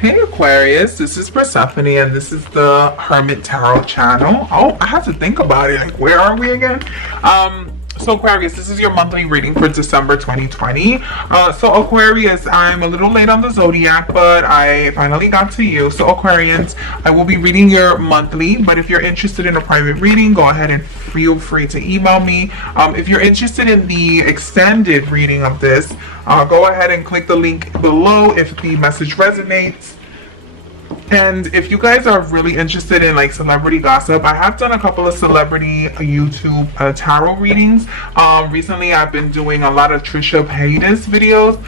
Hey Aquarius, this is Persephone and this is the Hermit Tarot channel. Oh, I have to think about it. Like, where are we again? So Aquarius, this is your monthly reading for December 2020. So Aquarius, I'm a little late on the Zodiac, but I finally got to you. So Aquarians, I will be reading your monthly, but if you're interested in a private reading, go ahead and feel free to email me. If you're interested in the extended reading of this, go ahead and click the link below if the message resonates. And if you guys are really interested in like celebrity gossip, I have done a couple of celebrity YouTube tarot readings. Recently I've been doing a lot of Trisha Paytas videos.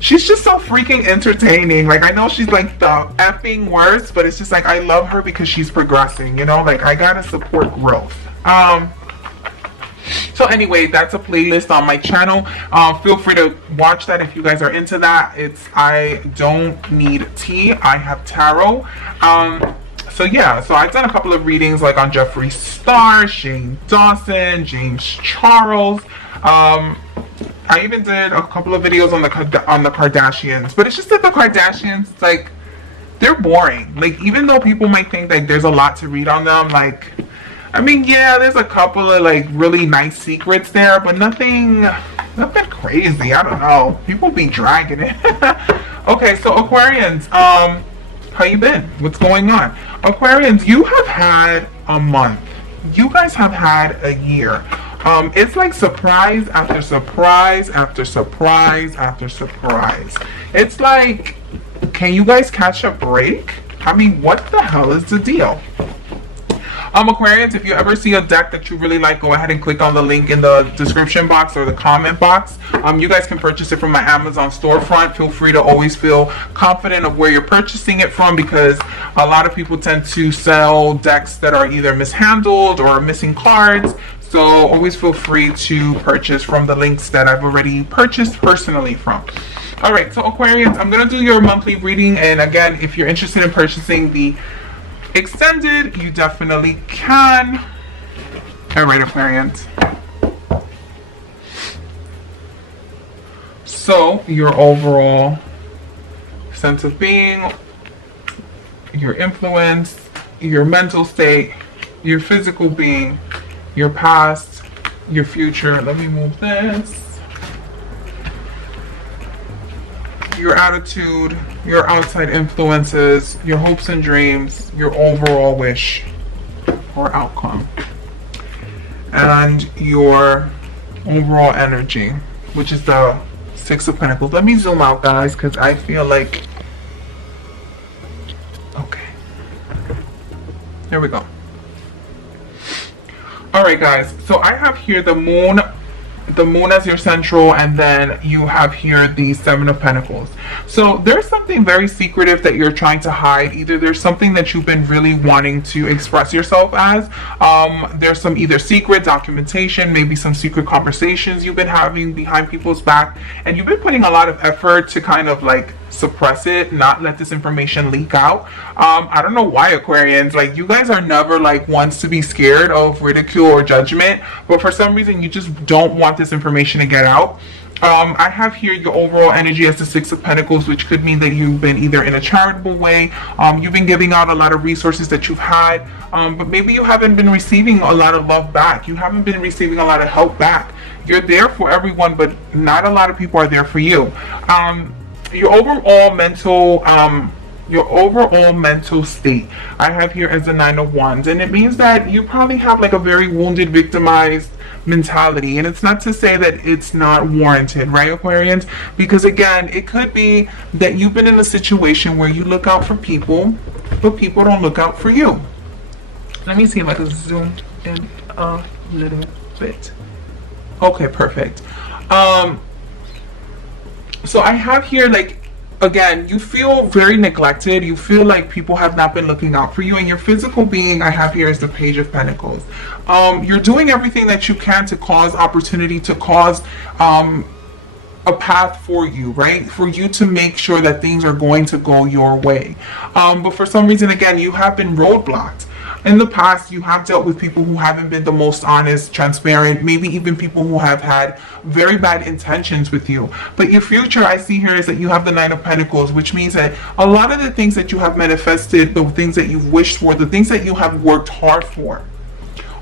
She's just so freaking entertaining. Like, I know she's like the effing worst, but it's just like I love her because she's progressing, you know? Like, I gotta support growth. So anyway, that's a playlist on my channel. Feel free to watch that if you guys are into that. I don't need tea, I have tarot. So yeah, so I've done a couple of readings like on Jeffree Star, Shane Dawson, James Charles. I even did a couple of videos on the Kardashians, but it's just that the Kardashians, like, they're boring. Like, even though people might think like there's a lot to read on them, like, I mean, yeah, there's a couple of like really nice secrets there, but nothing crazy. I don't know. People be dragging it. Okay, so Aquarians, how you been? What's going on? Aquarians, you have had a month. You guys have had a year. It's like surprise after surprise after surprise after surprise. It's like, can you guys catch a break? I mean, what the hell is the deal? Aquarians, if you ever see a deck that you really like, go ahead and click on the link in the description box or the comment box. You guys can purchase it from my Amazon storefront. Feel free to always feel confident of where you're purchasing it from, because a lot of people tend to sell decks that are either mishandled or missing cards. So always feel free to purchase from the links that I've already purchased personally from. Alright, so Aquarians, I'm going to do your monthly reading, and again, if you're interested in purchasing the extended, you definitely can. Alright, Aquarians. So, your overall sense of being, your influence, your mental state, your physical being, your past, your future. Let me move this. Your attitude, your outside influences, your hopes and dreams, your overall wish or outcome, and your overall energy, which is the Six of Pentacles. Let me zoom out, guys, because I feel like, okay, there we go. All right, guys, so I have here the moon as your central, and then you have here the Seven of Pentacles. So there's something very secretive that you're trying to hide. Either there's something that you've been really wanting to express yourself as. There's some either secret documentation, maybe some secret conversations you've been having behind people's back, and you've been putting a lot of effort to kind of like suppress it, not let this information leak out. I don't know why, Aquarians, like, you guys are never like ones to be scared of ridicule or judgment, but for some reason you just don't want this information to get out. I have here your overall energy as the Six of Pentacles, which could mean that you've been either in a charitable way, you've been giving out a lot of resources that you've had, but maybe you haven't been receiving a lot of love back. You haven't been receiving a lot of help back. You're there for everyone, but not a lot of people are there for you. Your overall mental state I have here as the Nine of Wands, and it means that you probably have like a very wounded, victimized mentality, and it's not to say that it's not warranted, right, Aquarians? Because again, it could be that you've been in a situation where you look out for people, but people don't look out for you. Let me see if I can zoom in a little bit. Okay, perfect. So I have here, like, again, you feel very neglected. You feel like people have not been looking out for you, and your physical being I have here is the Page of Pentacles. You're doing everything that you can to cause opportunity, to cause a path for you, right? For you to make sure that things are going to go your way. But for some reason, again, you have been roadblocked. in the past you have dealt with people who haven't been the most honest, transparent, maybe even people who have had very bad intentions with you. But your future, I see here, is that you have the Nine of Pentacles, which means that a lot of the things that you have manifested, the things that you've wished for, the things that you have worked hard for,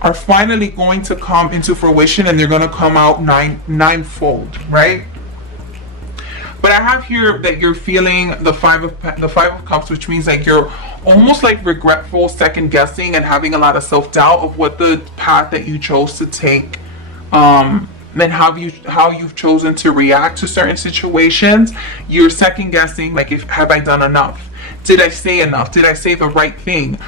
are finally going to come into fruition, and they're going to come out ninefold, right? But I have here that you're feeling the five of cups, which means like you're almost like regretful, second guessing, and having a lot of self-doubt of what the path that you chose to take, and how you've chosen to react to certain situations. You're second guessing, like, have I done enough? Did I say enough? Did I say the right thing?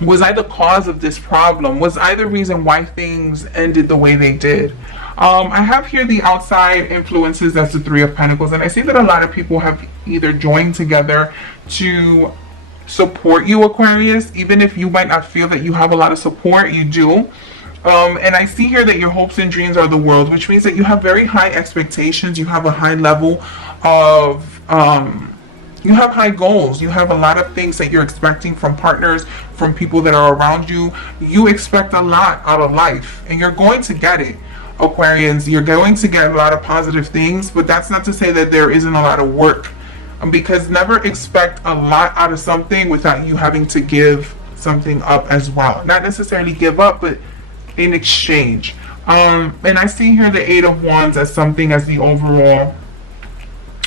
Was I the cause of this problem? Was I the reason why things ended the way they did? I have here the outside influences, that's the Three of Pentacles, and I see that a lot of people have either joined together to support you, Aquarius. Even if you might not feel that you have a lot of support, you do. And I see here that your hopes and dreams are the world, which means that you have very high expectations. You have a high level of you have high goals. You have a lot of things that you're expecting from partners, from people that are around you. You expect a lot out of life, and you're going to get it, Aquarians. You're going to get a lot of positive things, but that's not to say that there isn't a lot of work, because never expect a lot out of something without you having to give something up as well. Not necessarily give up, but in exchange. And I see here the Eight of Wands as something as the overall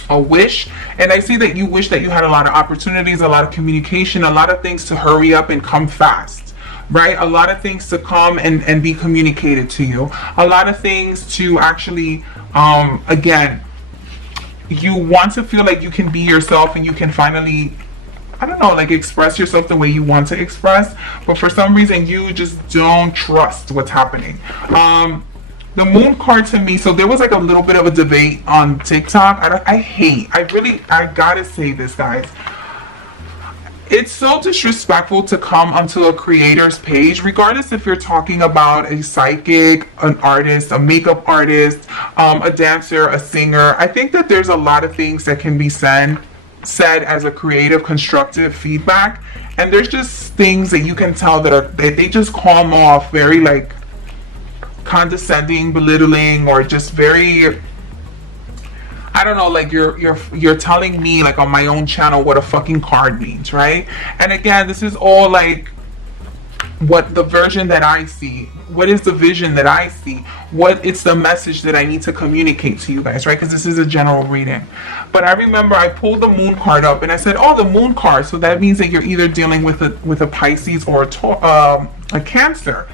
a wish, and I see that you wish that you had a lot of opportunities, a lot of communication, a lot of things to hurry up and come fast, right? A lot of things to come and be communicated to you, a lot of things to actually again, you want to feel like you can be yourself and you can finally, I don't know, like, express yourself the way you want to express, but for some reason you just don't trust what's happening. The Moon card to me, so there was like a little bit of a debate on TikTok. I gotta say this, guys. It's so disrespectful to come onto a creator's page, regardless if you're talking about a psychic, an artist, a makeup artist, a dancer, a singer. I think that there's a lot of things that can be said as a creative, constructive feedback, and there's just things that you can tell that they just come off very like condescending, belittling, or just very, I don't know, like you're telling me, like, on my own channel what a fucking card means, right? And again, this is all like what the version that I see, what is the vision that I see, what it's the message that I need to communicate to you guys, right? Because this is a general reading. But I remember I pulled the Moon card up and I said, oh, the Moon card, so that means that you're either dealing with a Pisces or a Cancer.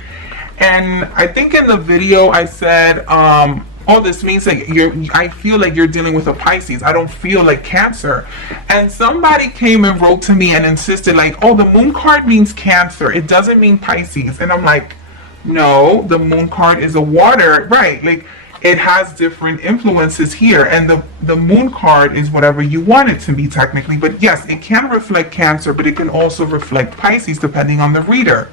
And I think in the video I said, oh, this means that I feel like you're dealing with a Pisces. I don't feel like Cancer. And somebody came and wrote to me and insisted, like, oh, the Moon card means Cancer. It doesn't mean Pisces. And I'm like, no, the Moon card is a water, right? Like, it has different influences here. And the Moon card is whatever you want it to be technically. But yes, it can reflect Cancer, but it can also reflect Pisces depending on the reader.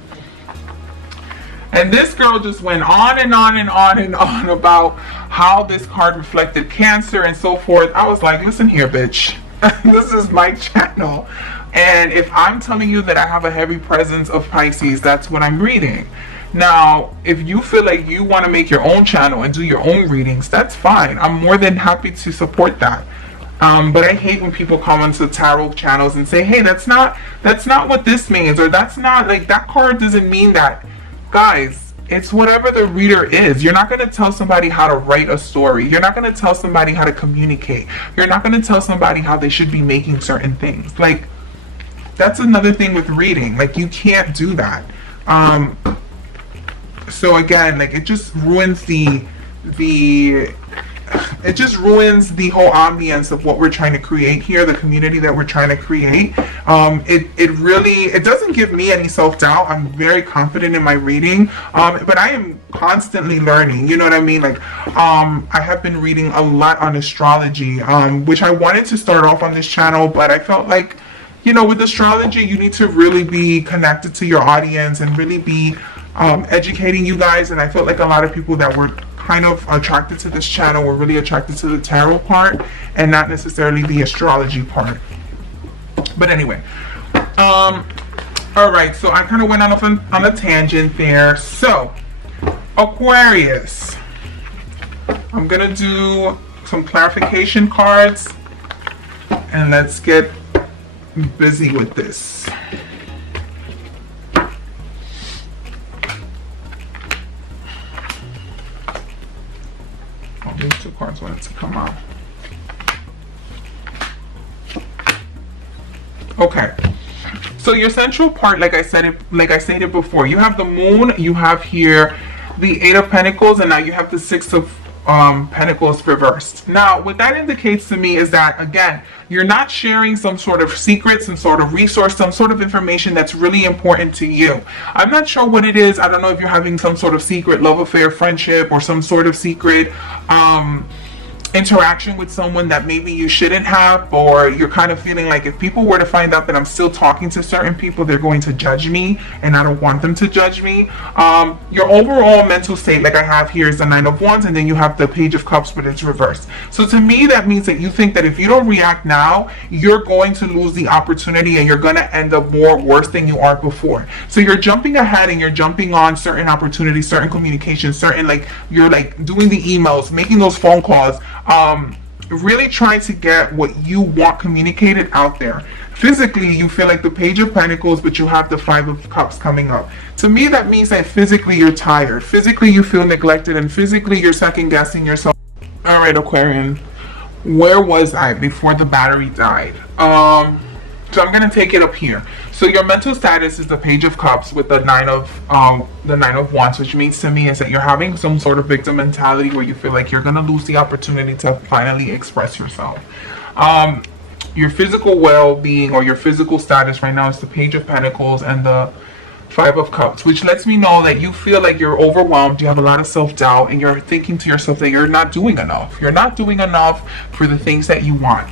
And this girl just went on and on and on and on about how this card reflected Cancer and so forth. I was like, listen here, bitch. This is my channel. And if I'm telling you that I have a heavy presence of Pisces, that's what I'm reading. Now, if you feel like you want to make your own channel and do your own readings, that's fine. I'm more than happy to support that. But I hate when people come onto tarot channels and say, hey, that's not what this means, or that's not, like, that card doesn't mean that. Guys, it's whatever the reader is. You're not going to tell somebody how to write a story. You're not going to tell somebody how to communicate. You're not going to tell somebody how they should be making certain things. Like, that's another thing with reading. Like, you can't do that. So again, like, it just ruins the whole ambience of what we're trying to create here, the community that we're trying to create. It doesn't give me any self-doubt. I'm very confident in my reading, but I am constantly learning, you know what I mean? Like, I have been reading a lot on astrology, which I wanted to start off on this channel, but I felt like, you know, with astrology, you need to really be connected to your audience and really be educating you guys. And I felt like a lot of people that were kind of attracted to this channel were really attracted to the tarot part and not necessarily the astrology part. But anyway, All right, so I kind of went on a tangent there. So Aquarius, I'm gonna do some clarification cards and let's get busy with this. Oh, these two cards wanted to come out. Okay, so your central part, like I stated before, you have the moon, you have here the 8 of Pentacles, and now you have the 6 of Pentacles reversed. Now, what that indicates to me is that, again, you're not sharing some sort of secret, some sort of resource, some sort of information that's really important to you. I'm not sure what it is. I don't know if you're having some sort of secret love affair, friendship, or some sort of secret interaction with someone that maybe you shouldn't have, or you're kind of feeling like if people were to find out that I'm still talking to certain people, they're going to judge me, and I don't want them to judge me. Your overall mental state, like I have here, is the 9 of Wands, and then you have the Page of Cups, but it's reversed. So to me, that means that you think that if you don't react now, you're going to lose the opportunity, and you're going to end up worse than you are before. So you're jumping ahead, and you're jumping on certain opportunities, certain communications, certain, like, you're like doing the emails, making those phone calls, really trying to get what you want communicated out there. Physically, you feel like the Page of Pentacles, but you have the 5 of Cups coming up. To me, that means that physically you're tired. Physically, you feel neglected, and physically you're second guessing yourself. All right, Aquarian, where was I before the battery died? So I'm gonna take it up here. So your mental status is the Page of Cups with the 9 of Wands, which means to me is that you're having some sort of victim mentality where you feel like you're gonna lose the opportunity to finally express yourself. Your physical well-being or your physical status right now is the Page of Pentacles and the 5 of Cups, which lets me know that you feel like you're overwhelmed, you have a lot of self-doubt, and you're thinking to yourself that you're not doing enough. You're not doing enough for the things that you want.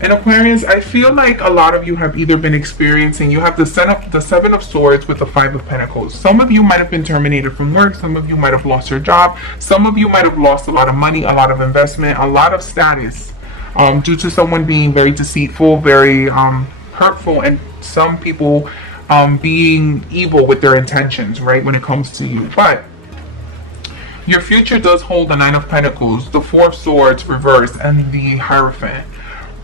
And Aquarius, I feel like a lot of you have either been experiencing, you have the 7 of Swords with the 5 of Pentacles. Some of you might have been terminated from work, some of you might have lost your job, some of you might have lost a lot of money, a lot of investment, a lot of status, due to someone being very deceitful, very hurtful, and some people being evil with their intentions, right, when it comes to you. But your future does hold the 9 of Pentacles, the 4 of Swords reversed, and the Hierophant.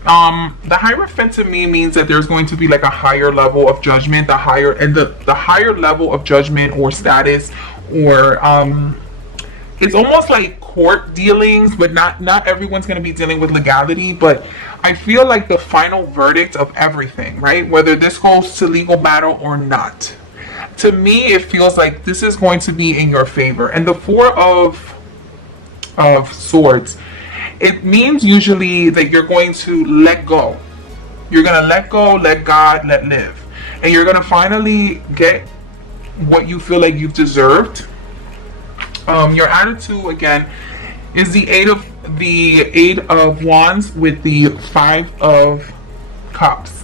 The Hierophant to me means that there's going to be like a higher level of judgment, the higher level of judgment or status, or it's almost like court dealings, but not everyone's going to be dealing with legality. But I feel like the final verdict of everything, right, whether this goes to legal battle or not, to me it feels like this is going to be in your favor. And the 4 of Swords, it means usually that you're going to let go. You're going to let go, let God, let live. And you're going to finally get what you feel like you've deserved. Your attitude, again, is the 8 of Wands with the 5 of Cups.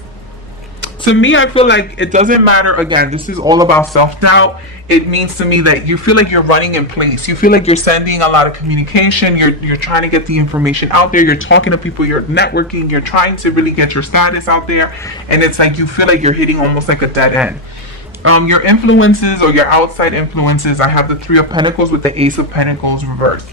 To me, I feel like it doesn't matter. Again, this is all about self-doubt. It means to me that you feel like you're running in place. You feel like you're sending a lot of communication. You're trying to get the information out there. You're talking to people. You're networking. You're trying to really get your status out there. And it's like you feel like you're hitting almost like a dead end. Your influences or your outside influences, I have the 3 of Pentacles with the Ace of Pentacles reversed.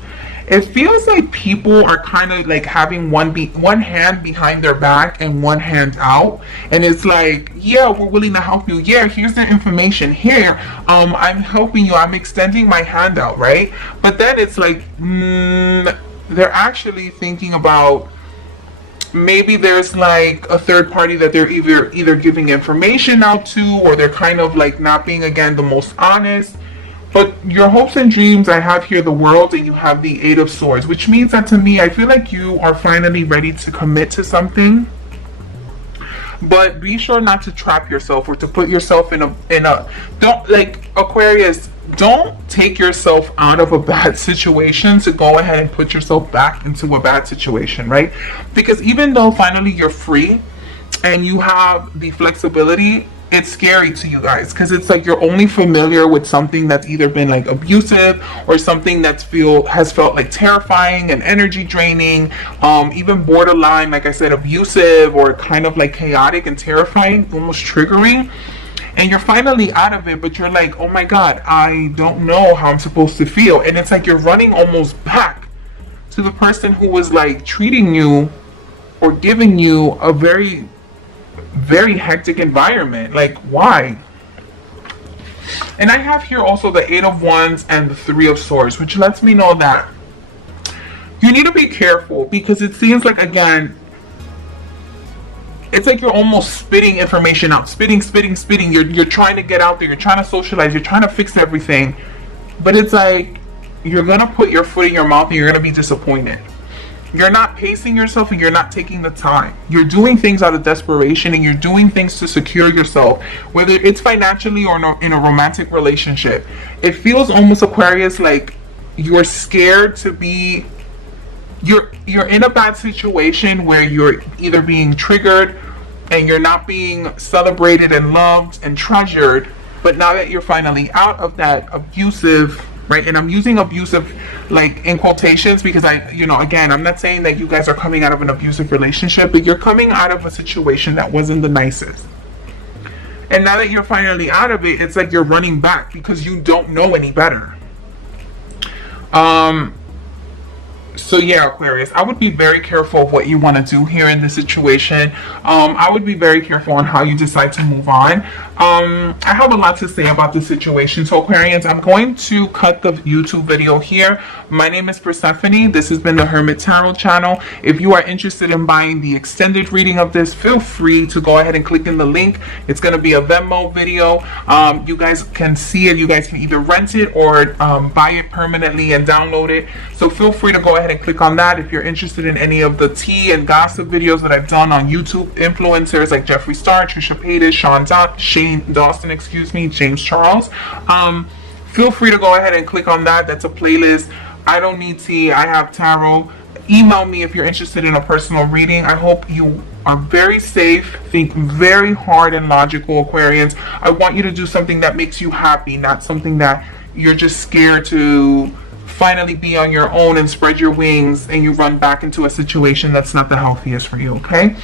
It feels like people are kind of like having one hand behind their back and one hand out, and it's like, yeah, we're willing to help you. Yeah, here's the information. Here, I'm helping you. I'm extending my hand out, right? But then it's like, they're actually thinking about maybe there's like a third party that they're either giving information out to, or they're kind of like not being, again, the most honest. But your hopes and dreams, I have here the World, and you have the 8 of Swords, which means that to me, I feel like you are finally ready to commit to something. But be sure not to trap yourself or to put yourself in a don't, like, Aquarius, don't take yourself out of a bad situation to go ahead and put yourself back into a bad situation, right? Because even though finally you're free and you have the flexibility, it's scary to you guys because it's like you're only familiar with something that's either been like abusive or something that's has felt like terrifying and energy draining, even borderline, like I said, abusive or kind of like chaotic and terrifying, almost triggering. And you're finally out of it, but you're like, oh my God, I don't know how I'm supposed to feel. And it's like you're running almost back to the person who was like treating you or giving you a very hectic environment. Like, why? And I have here also the 8 of Wands and the 3 of Swords, which lets me know that you need to be careful because it seems like, again, it's like you're almost spitting information out, spitting. You're trying to get out there, you're trying to socialize, you're trying to fix everything, but it's like you're gonna put your foot in your mouth and you're gonna be disappointed. You're not pacing yourself and you're not taking the time. You're doing things out of desperation and you're doing things to secure yourself, whether it's financially or in a romantic relationship. It feels almost, Aquarius, like you're scared to be, you're in a bad situation where you're either being triggered and you're not being celebrated and loved and treasured, but now that you're finally out of that abusive, right? And I'm using abusive like in quotations because again, I'm not saying that you guys are coming out of an abusive relationship, but you're coming out of a situation that wasn't the nicest. And now that you're finally out of it, it's like you're running back because you don't know any better. So yeah, Aquarius, I would be very careful of what you want to do here in this situation. I would be very careful on how you decide to move on. I have a lot to say about the situation. So Aquarians, I'm going to cut the YouTube video here. My name is Persephone. This has been the Hermit Tarot channel. If you are interested in buying the extended reading of this, feel free to go ahead and click in the link. It's going to be a Venmo video. You guys can see it. You guys can either rent it or buy it permanently and download it. So feel free to go ahead and click on that if you're interested in any of the tea and gossip videos that I've done on YouTube. Influencers like Jeffree Star, Trisha Paytas, Shane Dawson, James Charles. Feel free to go ahead and click on that. That's a playlist. I don't need tea. I have tarot. Email me if you're interested in a personal reading. I hope you are very safe. Think very hard and logical, Aquarians. I want you to do something that makes you happy, not something that you're just scared to finally be on your own and spread your wings and you run back into a situation that's not the healthiest for you, okay?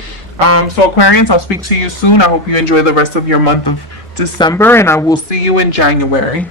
So Aquarians, I'll speak to you soon. I hope you enjoy the rest of your month of December and I will see you in January.